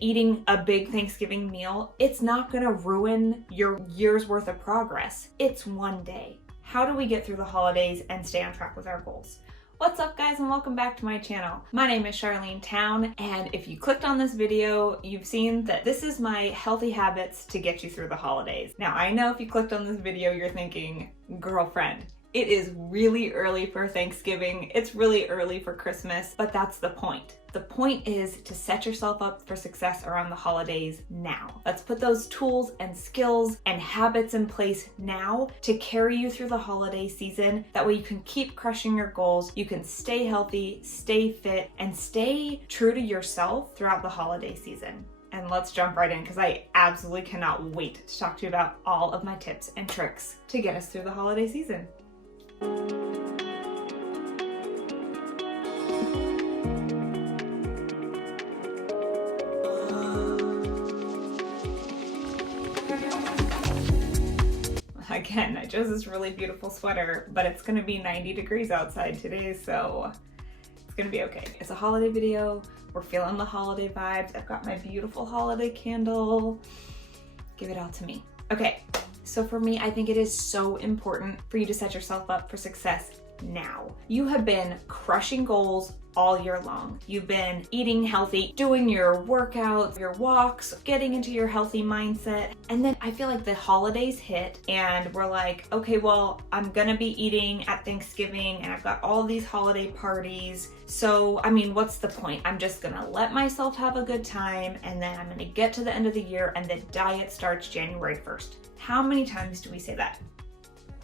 eating a big Thanksgiving meal, it's not gonna ruin your year's worth of progress. It's one day. How do we get through the holidays and stay on track with our goals? What's up, guys, and welcome back to my channel. My name is Charlene Town, and if you clicked on this video, you've seen that this is my healthy habits to get you through the holidays. Now, I know if you clicked on this video, you're thinking, girlfriend, it is really early for Thanksgiving, it's really early for Christmas, but that's the point. The point is to set yourself up for success around the holidays now. Let's put those tools and skills and habits in place now to carry you through the holiday season. That way you can keep crushing your goals, you can stay healthy, stay fit, and stay true to yourself throughout the holiday season. And let's jump right in because I absolutely cannot wait to talk to you about all of my tips and tricks to get us through the holiday season. Again, I chose this really beautiful sweater, but it's gonna be 90 degrees outside today, so it's gonna be okay. It's a holiday video. We're feeling the holiday vibes. I've got my beautiful holiday candle. Give it all to me. Okay, so for me, I think it is so important for you to set yourself up for success now. You have been crushing goals all year long. You've been eating healthy, doing your workouts, your walks, getting into your healthy mindset. And then I feel like the holidays hit and we're like, okay, well, I'm gonna be eating at Thanksgiving and I've got all these holiday parties. So, I mean, what's the point? I'm just gonna let myself have a good time and then I'm gonna get to the end of the year and the diet starts January 1st. How many times do we say that?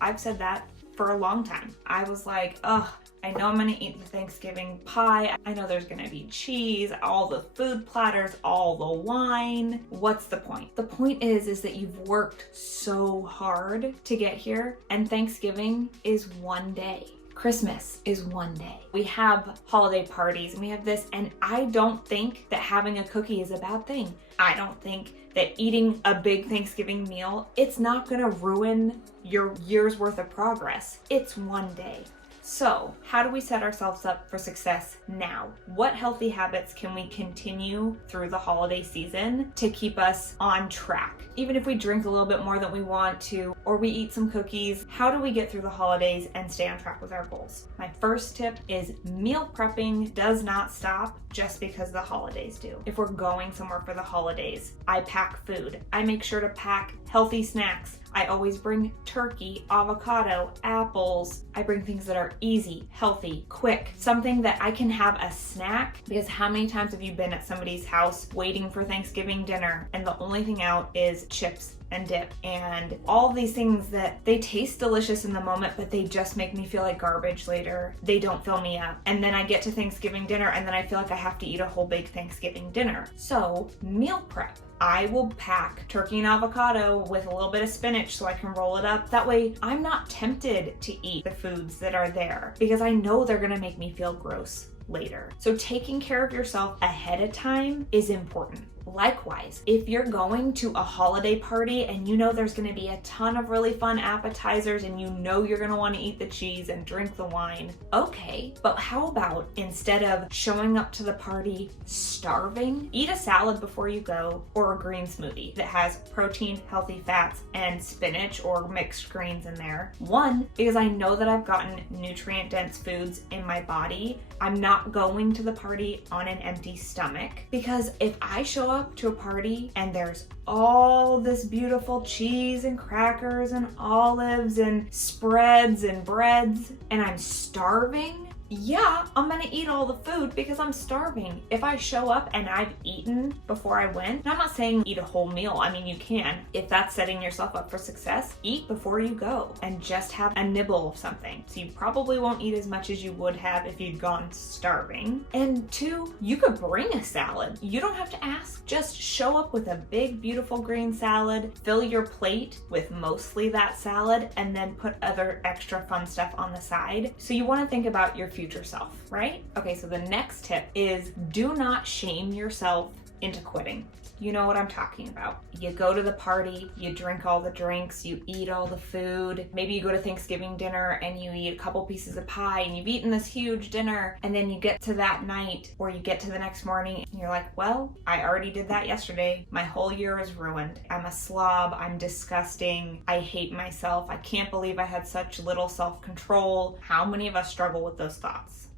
I've said that for a long time. I was like, ugh, I know I'm gonna eat the Thanksgiving pie. I know there's gonna be cheese, all the food platters, all the wine. What's the point? The point is that you've worked so hard to get here, and Thanksgiving is one day. Christmas is one day. We have holiday parties and we have this, and I don't think that having a cookie is a bad thing. I don't think that eating a big Thanksgiving meal, it's not gonna ruin your year's worth of progress. It's one day. So, how do we set ourselves up for success now? What healthy habits can we continue through the holiday season to keep us on track? Even if we drink a little bit more than we want to, or we eat some cookies, how do we get through the holidays and stay on track with our goals? My first tip is meal prepping does not stop just because the holidays do. If we're going somewhere for the holidays, I pack food. I make sure to pack healthy snacks. I always bring turkey, avocado, apples. I bring things that are easy, healthy, quick, something that I can have a snack, because how many times have you been at somebody's house waiting for Thanksgiving dinner and the only thing out is chips and dip and all these things that they taste delicious in the moment, but they just make me feel like garbage later. They don't fill me up. And then I get to Thanksgiving dinner and then I feel like I have to eat a whole big Thanksgiving dinner. So meal prep. I will pack turkey and avocado with a little bit of spinach so I can roll it up. That way I'm not tempted to eat the foods that are there because I know they're gonna make me feel gross later. So taking care of yourself ahead of time is important. Likewise, if you're going to a holiday party and you know there's going to be a ton of really fun appetizers and you know you're going to want to eat the cheese and drink the wine, okay, but how about instead of showing up to the party starving, eat a salad before you go or a green smoothie that has protein, healthy fats, and spinach or mixed greens in there. One, because I know that I've gotten nutrient-dense foods in my body. I'm not going to the party on an empty stomach, because if I show up to a party and there's all this beautiful cheese and crackers and olives and spreads and breads and I'm starving, yeah, I'm gonna eat all the food because I'm starving. If I show up and I've eaten before I went, and I'm not saying eat a whole meal, I mean you can. If that's setting yourself up for success, eat before you go and just have a nibble of something. So you probably won't eat as much as you would have if you'd gone starving. And two, you could bring a salad. You don't have to ask. Just show up with a big, beautiful green salad, fill your plate with mostly that salad, and then put other extra fun stuff on the side. So you wanna think about your future self, right? Okay, so the next tip is do not shame yourself into quitting. You know what I'm talking about. You go to the party, you drink all the drinks, you eat all the food. Maybe you go to Thanksgiving dinner and you eat a couple pieces of pie and you've eaten this huge dinner, and then you get to that night or you get to the next morning and you're like, well, I already did that yesterday. My whole year is ruined. I'm a slob. I'm disgusting. I hate myself. I can't believe I had such little self-control. How many of us struggle with those thoughts?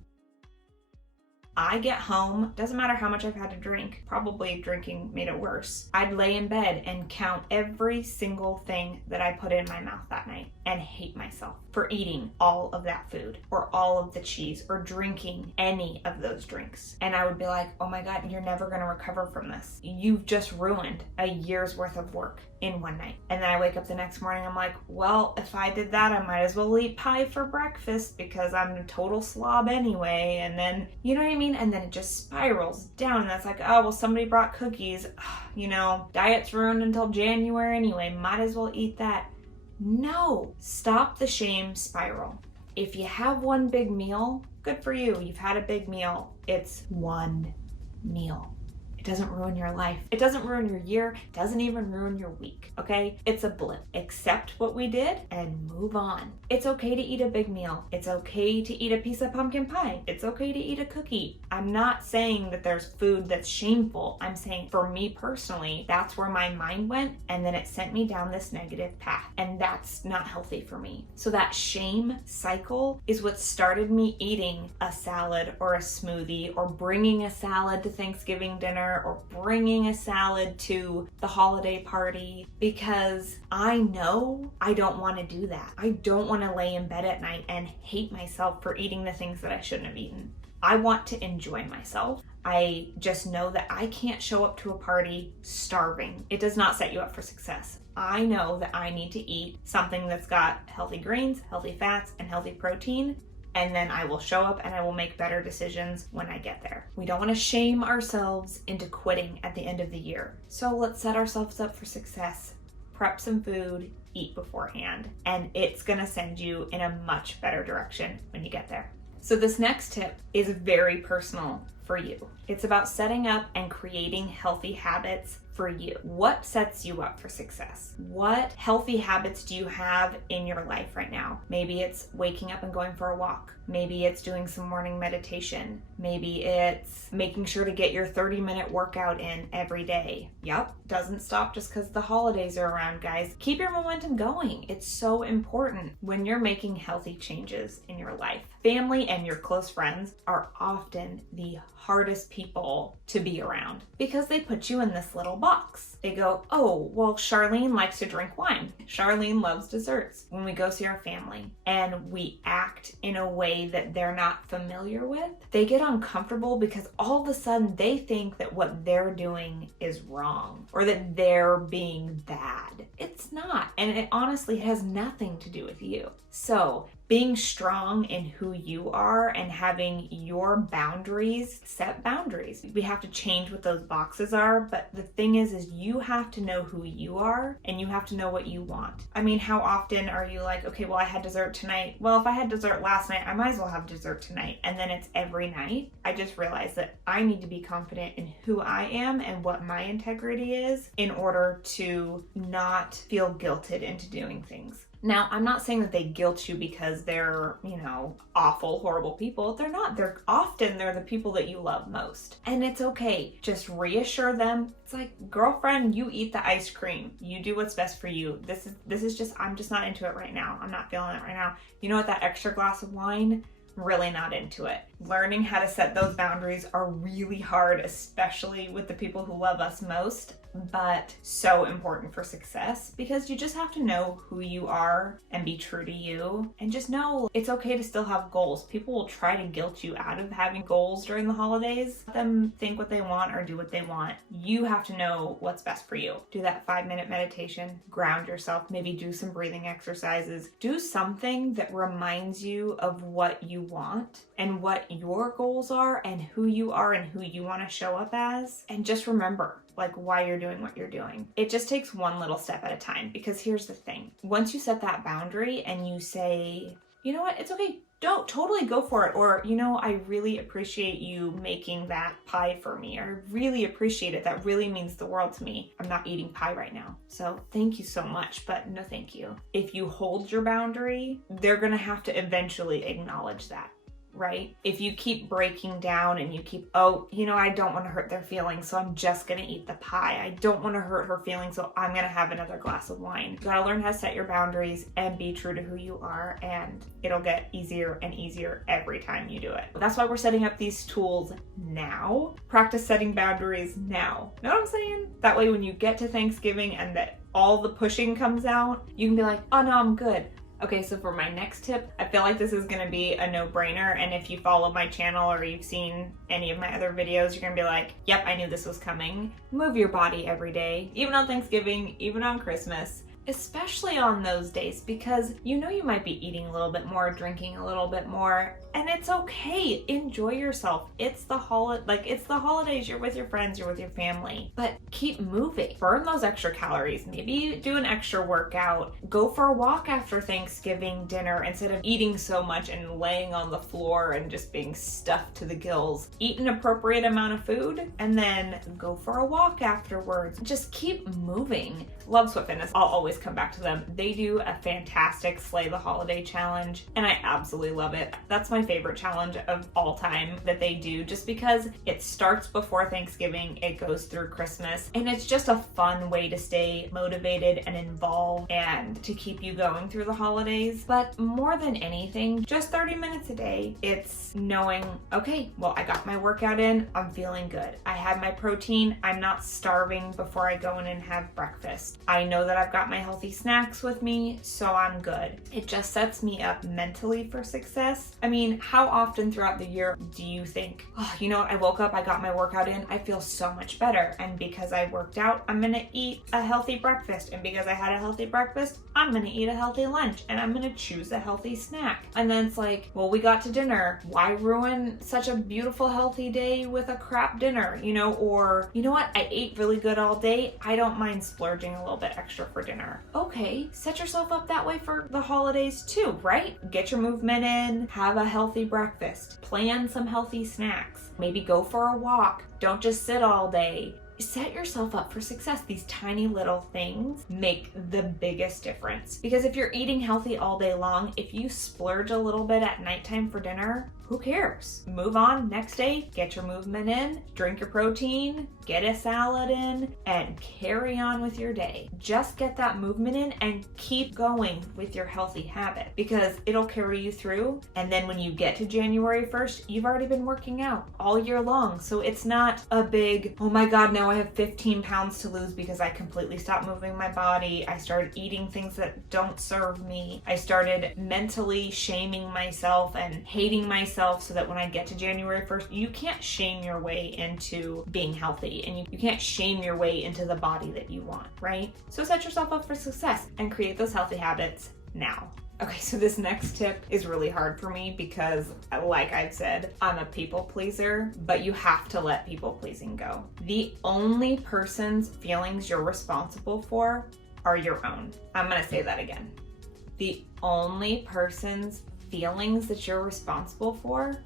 I get home, doesn't matter how much I've had to drink, probably drinking made it worse. I'd lay in bed and count every single thing that I put in my mouth that night and hate myself for eating all of that food or all of the cheese or drinking any of those drinks. And I would be like, oh my God, you're never gonna recover from this. You've just ruined a year's worth of work in one night. And then I wake up the next morning, I'm like, well, if I did that, I might as well eat pie for breakfast because I'm a total slob anyway. And then, you know what I mean? And then it just spirals down, and that's like, oh, well, somebody brought cookies. You know, diet's ruined until January anyway. Might as well eat that. No, stop the shame spiral. If you have one big meal, good for you. You've had a big meal. It's one meal. It doesn't ruin your life. It doesn't ruin your year. It doesn't even ruin your week, okay? It's a blip. Accept what we did and move on. It's okay to eat a big meal. It's okay to eat a piece of pumpkin pie. It's okay to eat a cookie. I'm not saying that there's food that's shameful. I'm saying for me personally, that's where my mind went, and then it sent me down this negative path, and that's not healthy for me. So that shame cycle is what started me eating a salad or a smoothie or bringing a salad to Thanksgiving dinner or bringing a salad to the holiday party, because I know I don't want to do that. I don't want to lay in bed at night and hate myself for eating the things that I shouldn't have eaten. I want to enjoy myself. I just know that I can't show up to a party starving. It does not set you up for success. I know that I need to eat something that's got healthy grains, healthy fats, and healthy protein, and then I will show up and I will make better decisions when I get there. We don't want to shame ourselves into quitting at the end of the year. So let's set ourselves up for success. Prep some food, eat beforehand, and it's gonna send you in a much better direction when you get there. So this next tip is very personal for you. It's about setting up and creating healthy habits for you. What sets you up for success? What healthy habits do you have in your life right now? Maybe it's waking up and going for a walk. Maybe it's doing some morning meditation. Maybe it's making sure to get your 30-minute workout in every day. Yep, doesn't stop just because the holidays are around, guys. Keep your momentum going. It's so important when you're making healthy changes in your life. Family and your close friends are often the hardest people to be around because they put you in this little box. They go, oh, well, Charlene likes to drink wine. Charlene loves desserts. When we go see our family and we act in a way that they're not familiar with, they get uncomfortable because all of a sudden they think that what they're doing is wrong or that they're being bad. It's not. And it honestly has nothing to do with you. So being strong in who you are and having your boundaries, set boundaries. We have to change what those boxes are, but the thing is you have to know who you are and you have to know what you want. I mean, how often are you like, okay, well, I had dessert tonight. Well, if I had dessert last night, I might as well have dessert tonight. And then it's every night. I just realized that I need to be confident in who I am and what my integrity is in order to not feel guilted into doing things. Now, I'm not saying that they guilt you because they're, awful, horrible people. They're not. They're the people that you love most. And it's okay. Just reassure them. It's like, girlfriend, you eat the ice cream. You do what's best for you. This is just, I'm just not into it right now. I'm not feeling it right now. You know what, that extra glass of wine? Really not into it. Learning how to set those boundaries are really hard, especially with the people who love us most, but so important for success because you just have to know who you are and be true to you and just know it's okay to still have goals. People will try to guilt you out of having goals during the holidays. Let them think what they want or do what they want. You have to know what's best for you. Do that 5-minute meditation, ground yourself, maybe do some breathing exercises. Do something that reminds you of what you want and what your goals are and who you are and who you want to show up as. And just remember, why you're doing what you're doing. It just takes one little step at a time because here's the thing. Once you set that boundary and you say, you know what, it's okay. don't totally go for it. Or, you know, I really appreciate you making that pie for me. I really appreciate it. That really means the world to me. I'm not eating pie right now, so thank you so much, but no thank you. If you hold your boundary, they're gonna have to eventually acknowledge that. Right? If you keep breaking down and you keep, oh, you know, I don't want to hurt their feelings, so I'm just going to eat the pie. I don't want to hurt her feelings, so I'm going to have another glass of wine. You got to learn how to set your boundaries and be true to who you are, and it'll get easier and easier every time you do it. That's why we're setting up these tools now. Practice setting boundaries now. Know what I'm saying? That way when you get to Thanksgiving and that all the pushing comes out, you can be like, oh no, I'm good. Okay, so for my next tip, I feel like this is gonna be a no-brainer, and if you follow my channel or you've seen any of my other videos, you're gonna be like, yep, I knew this was coming. Move your body every day, even on Thanksgiving, even on Christmas, especially on those days, because you know you might be eating a little bit more, drinking a little bit more, and it's okay. Enjoy yourself. It's the holidays, you're with your friends, you're with your family, but keep moving. Burn those extra calories. Maybe do an extra workout. Go for a walk after Thanksgiving dinner instead of eating so much and laying on the floor and just being stuffed to the gills. Eat an appropriate amount of food and then go for a walk afterwards. Just keep moving. Love Sweat Fitness. I'll always come back to them. They do a fantastic Slay the Holiday challenge, and I absolutely love it. That's my favorite challenge of all time that they do, just because it starts before Thanksgiving, it goes through Christmas, and it's just a fun way to stay motivated and involved and to keep you going through the holidays. But more than anything, just 30 minutes a day, it's knowing, okay, well, I got my workout in, I'm feeling good. I had my protein, I'm not starving before I go in and have breakfast. I know that I've got my healthy snacks with me, so I'm good. It just sets me up mentally for success. I mean, how often throughout the year do you think, oh, you know what, I woke up, I got my workout in, I feel so much better, and because I worked out, I'm gonna eat a healthy breakfast, and because I had a healthy breakfast, I'm gonna eat a healthy lunch, and I'm gonna choose a healthy snack. And then it's like, well, we got to dinner, why ruin such a beautiful healthy day with a crap dinner, you know? Or, you know what, I ate really good all day, I don't mind splurging a little bit extra for dinner. Okay, set yourself up that way for the holidays too, right? Get your movement in, have a healthy breakfast, plan some healthy snacks, maybe go for a walk, don't just sit all day. Set yourself up for success. These tiny little things make the biggest difference. Because if you're eating healthy all day long, if you splurge a little bit at nighttime for dinner, who cares? Move on next day, get your movement in, drink your protein, get a salad in, and carry on with your day. Just get that movement in and keep going with your healthy habit, because it'll carry you through. And then when you get to January 1st, you've already been working out all year long. So it's not a big, oh my God, now I have 15 pounds to lose because I completely stopped moving my body. I started eating things that don't serve me. I started mentally shaming myself and hating myself, so that when I get to January 1st, you can't shame your way into being healthy, and you can't shame your way into the body that you want, right? So set yourself up for success and create those healthy habits now. Okay, so this next tip is really hard for me because, like I've said, I'm a people pleaser, but you have to let people pleasing go. The only person's feelings you're responsible for are your own. I'm gonna say that again. The only person's feelings that you're responsible for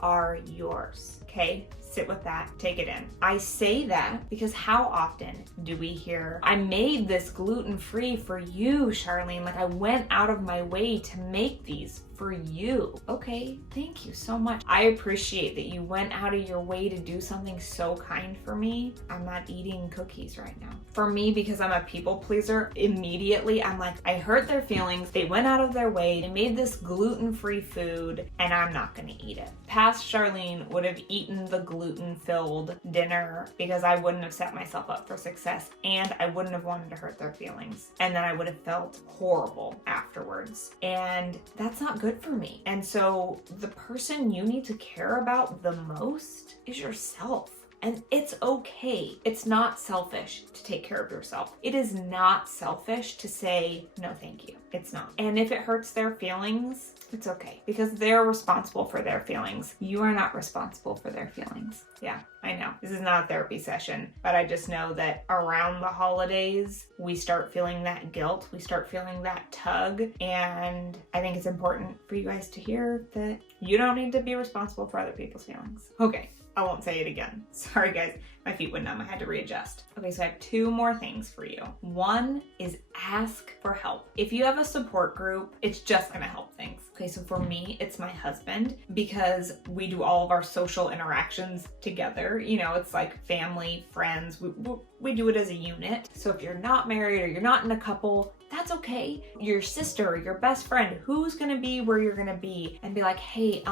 are yours, okay? Sit with that, take it in. I say that because how often do we hear, I made this gluten-free for you, Charlene. Like, I went out of my way to make these for you. Okay, thank you so much. I appreciate that you went out of your way to do something so kind for me. I'm not eating cookies right now. For me, because I'm a people pleaser, immediately I'm like, I hurt their feelings. They went out of their way. They made this gluten-free food and I'm not gonna eat it. Past Charlene would have eaten the gluten-filled dinner because I wouldn't have set myself up for success, and I wouldn't have wanted to hurt their feelings. And then I would have felt horrible afterwards. And that's not good for me. And so the person you need to care about the most is yourself. And it's okay. It's not selfish to take care of yourself. It is not selfish to say, no, thank you. It's not. And if it hurts their feelings, it's okay, because they're responsible for their feelings. You are not responsible for their feelings. Yeah, I know. This is not a therapy session, but I just know that around the holidays, we start feeling that guilt. We start feeling that tug. And I think it's important for you guys to hear that you don't need to be responsible for other people's feelings. Okay, I won't say it again. Sorry guys, my feet went numb. I had to readjust. Okay, so I have 2 more things for you. One is ask for help. If you have a support group, it's just gonna help things. Okay, so for me, it's my husband, because we do all of our social interactions together. You know, it's like family, friends, we do it as a unit. So if you're not married or you're not in a couple, that's okay. Your sister, your best friend, who's gonna be where you're gonna be, and be like, hey,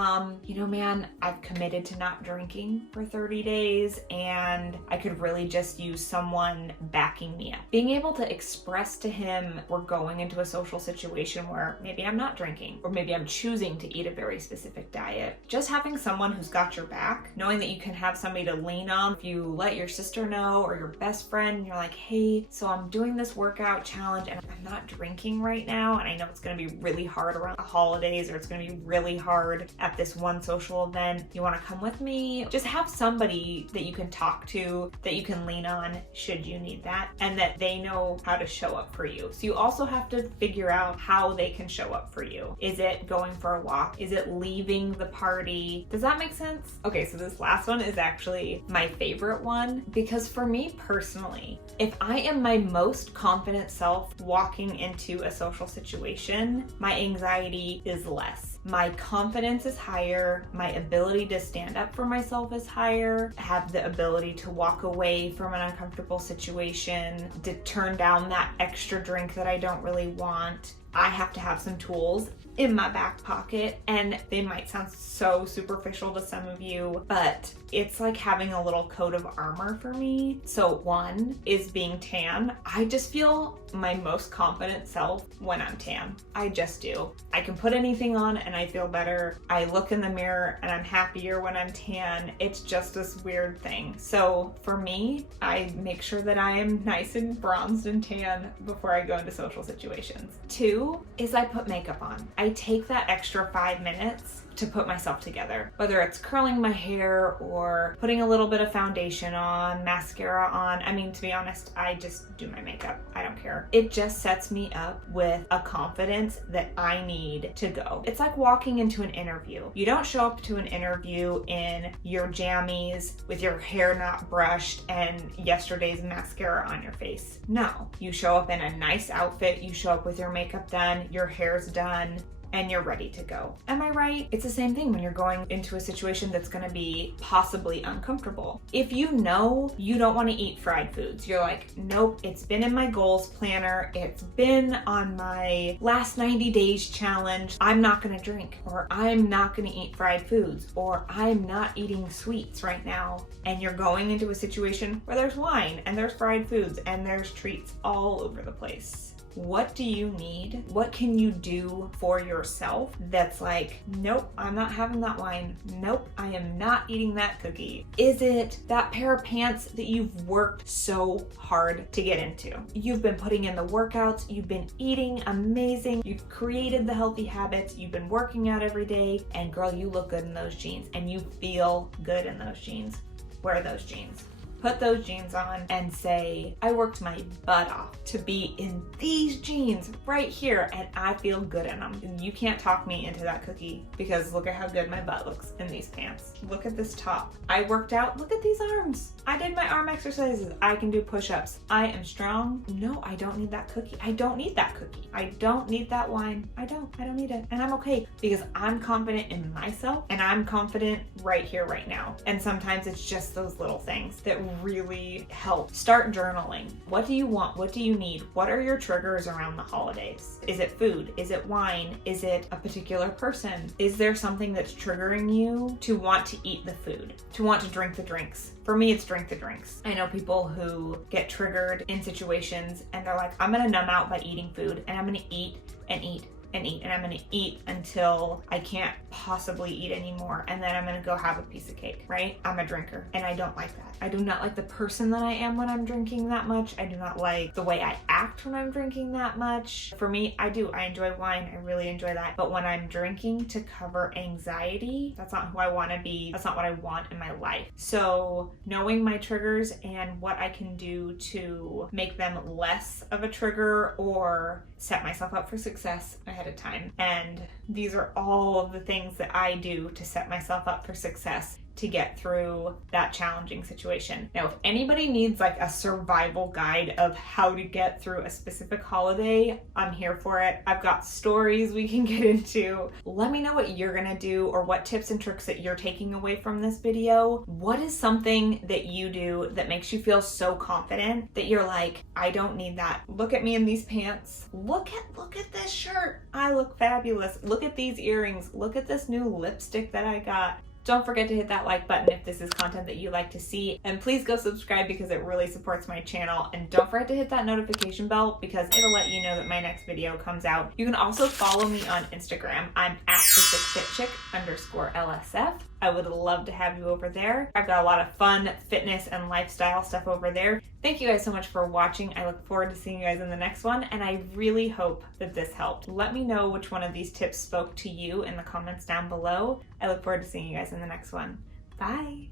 you know, man, I've committed to not drinking for 30 days and I could really just use someone backing me up. Being able to express to him we're going into a social situation where maybe I'm not drinking, or maybe I'm choosing to eat a very specific diet. Just having someone who's got your back, knowing that you can have somebody to lean on. If you let your sister know, or your best friend, and you're like, hey, so I'm doing this workout challenge and I'm not drinking right now, and I know it's gonna be really hard around the holidays, or it's gonna be really hard at this one social event. You wanna come with me? Just have somebody that you can talk to, that you can lean on should you need that, and that they know how to show up for you. So you also have to figure out how they can show up for you. Is it going for a walk? Is it leaving the party? Does that make sense? Okay, so this last one is actually my favorite one, because for me personally, if I am my most confident self walking into a social situation, my anxiety is less. My confidence is higher. My ability to stand up for myself is higher. I have the ability to walk away from an uncomfortable situation, to turn down that extra drink that I don't really want. I have to have some tools in my back pocket, and they might sound so superficial to some of you, but it's like having a little coat of armor for me. So one is being tan. I just feel my most confident self when I'm tan. I just do. I can put anything on and I feel better. I look in the mirror and I'm happier when I'm tan. It's just this weird thing. So for me, I make sure that I am nice and bronzed and tan before I go into social situations. 2 is I put makeup on. I take that extra 5 minutes to put myself together, whether it's curling my hair or putting a little bit of foundation on, mascara on. I mean, to be honest, I just do my makeup. I don't care. It just sets me up with a confidence that I need to go. It's like walking into an interview. You don't show up to an interview in your jammies with your hair not brushed and yesterday's mascara on your face. No, you show up in a nice outfit. You show up with your makeup done, your hair's done, and you're ready to go. Am I right? It's the same thing when you're going into a situation that's gonna be possibly uncomfortable. If you know you don't wanna eat fried foods, you're like, nope, it's been in my goals planner, it's been on my last 90 days challenge, I'm not gonna drink, or I'm not gonna eat fried foods, or I'm not eating sweets right now, and you're going into a situation where there's wine, and there's fried foods, and there's treats all over the place. What do you need? What can you do for yourself that's like, nope, I'm not having that wine. Nope, I am not eating that cookie. Is it that pair of pants that you've worked so hard to get into? You've been putting in the workouts, you've been eating amazing, you've created the healthy habits, you've been working out every day, and girl, you look good in those jeans and you feel good in those jeans. Wear those jeans. Put those jeans on and say, I worked my butt off to be in these jeans right here and I feel good in them. And you can't talk me into that cookie, because look at how good my butt looks in these pants. Look at this top. I worked out. Look at these arms. I did my arm exercises. I can do push-ups. I am strong. No, I don't need that cookie. I don't need that cookie. I don't need that wine. I don't need it. And I'm okay, because I'm confident in myself and I'm confident right here, right now. And sometimes it's just those little things that really help. Start journaling. What do you want? What do you need? What are your triggers around the holidays? Is it food? Is it wine? Is it a particular person? Is there something that's triggering you to want to eat the food, to want to drink the drinks? For me, it's drink the drinks. I know people who get triggered in situations and they're like, I'm gonna numb out by eating food, and I'm gonna eat and eat and eat, and I'm gonna eat until I can't possibly eat anymore, and then I'm gonna go have a piece of cake, right? I'm a drinker, and I don't like that. I do not like the person that I am when I'm drinking that much. I do not like the way I act when I'm drinking that much. For me, I enjoy wine. I really enjoy that. But when I'm drinking to cover anxiety, that's not who I want to be. That's not what I want in my life. So knowing my triggers and what I can do to make them less of a trigger or set myself up for success ahead of time. And these are all of the things that I do to set myself up for success to get through that challenging situation. Now, if anybody needs like a survival guide of how to get through a specific holiday, I'm here for it. I've got stories we can get into. Let me know what you're gonna do or what tips and tricks that you're taking away from this video. What is something that you do that makes you feel so confident that you're like, I don't need that. Look at me in these pants. Look at this shirt. I look fabulous. Look at these earrings. Look at this new lipstick that I got. Don't forget to hit that like button if this is content that you like to see, and please go subscribe because it really supports my channel, and don't forget to hit that notification bell because it'll let you know that my next video comes out. You can also follow me on Instagram. I'm at @thesickfitchick_LSF. I would love to have you over there. I've got a lot of fun fitness and lifestyle stuff over there. Thank you guys so much for watching. I look forward to seeing you guys in the next one, and I really hope that this helped. Let me know which one of these tips spoke to you in the comments down below. I look forward to seeing you guys in the next one. Bye.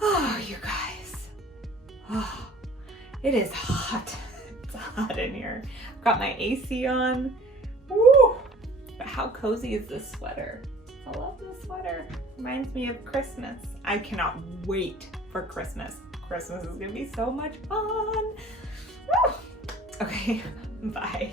Oh, you guys. Oh, it is hot. It's hot in here. I've got my AC on. Woo! But how cozy is this sweater? I love this sweater. Reminds me of Christmas. I cannot wait for Christmas. Christmas is gonna be so much fun. Woo! Okay, bye.